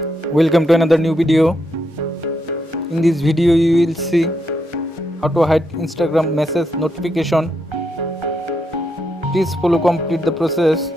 Welcome to another new video. In this video you will see how to hide Instagram message notification. Please follow complete the process.